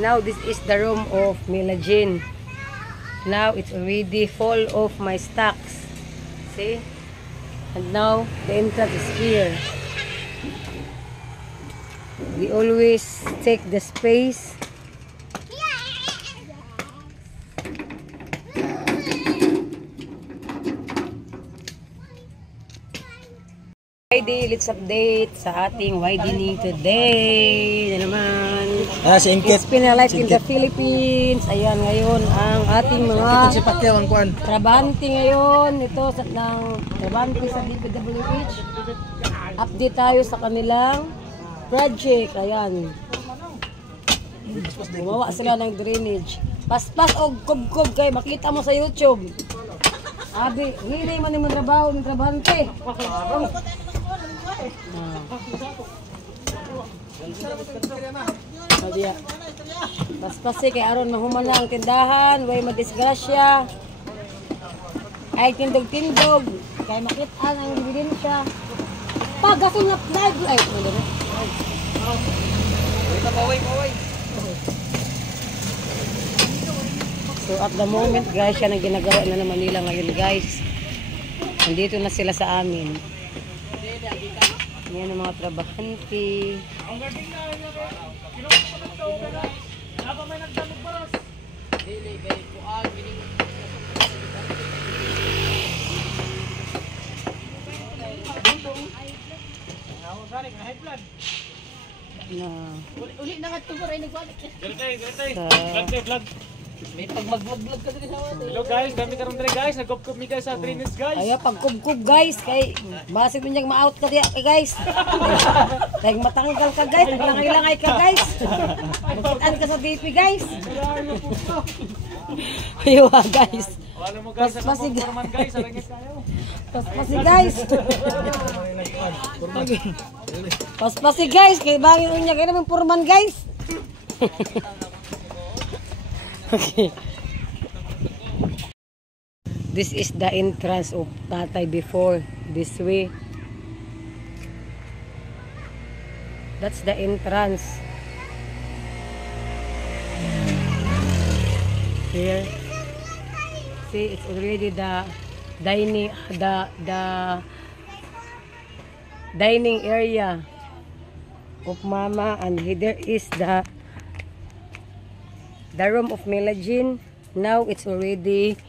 Now this is the room of Milagine. Now it's already full of my stocks. See? And now the entrance is here. We always take the space. Let's update sa ating widening today na naman. It's been a life in the Philippines. Ayan ngayon ang ating mga trabante ngayon. Ito ng trabante sa DPWH. Update tayo sa kanilang project. Ayan. Gumawa sila ng drainage. Paspas o kubkob kay makita mo sa YouTube. Abi, hindi man yung trabaho ng trabante. Paspasi kay aron mahuman na ang tindahan, way madisgrasya. Ay tindog-tindog kay makita ang ebidensya. Pagasun na flag ay So at the moment guys, yan ang ginagawa na naman nila ngayon guys. Nandito na sila sa amin. Yan ang mga trabahante. Ang garding na Napa may nagdamog baros. Dili kay kuan gining. Uli na nga tubor ay nagbalik. Gretay. Vlog. May pag-vlog ka din sa atin. Hello guys, dami karon dire guys. Nagkubkub mi guys sa drainage guys. Ayo pagkubkub guys kay basig mo niyang ma-out ka diya guys. Dahil matanggal ka guys, naglangai-langay ka guys. Magkitaan ka sa DP guys. Ayo guys. Wala mo guys, sa forman guys, arangit kayo. Paspasi guys. Paspasi guys, kay bangin unya kay naman forman guys. Okay. This is the entrance of Tatay before, this way. That's the entrance. Here. See, it's already the dining dining area of Mama, and there is the room of Milagine. Now it's already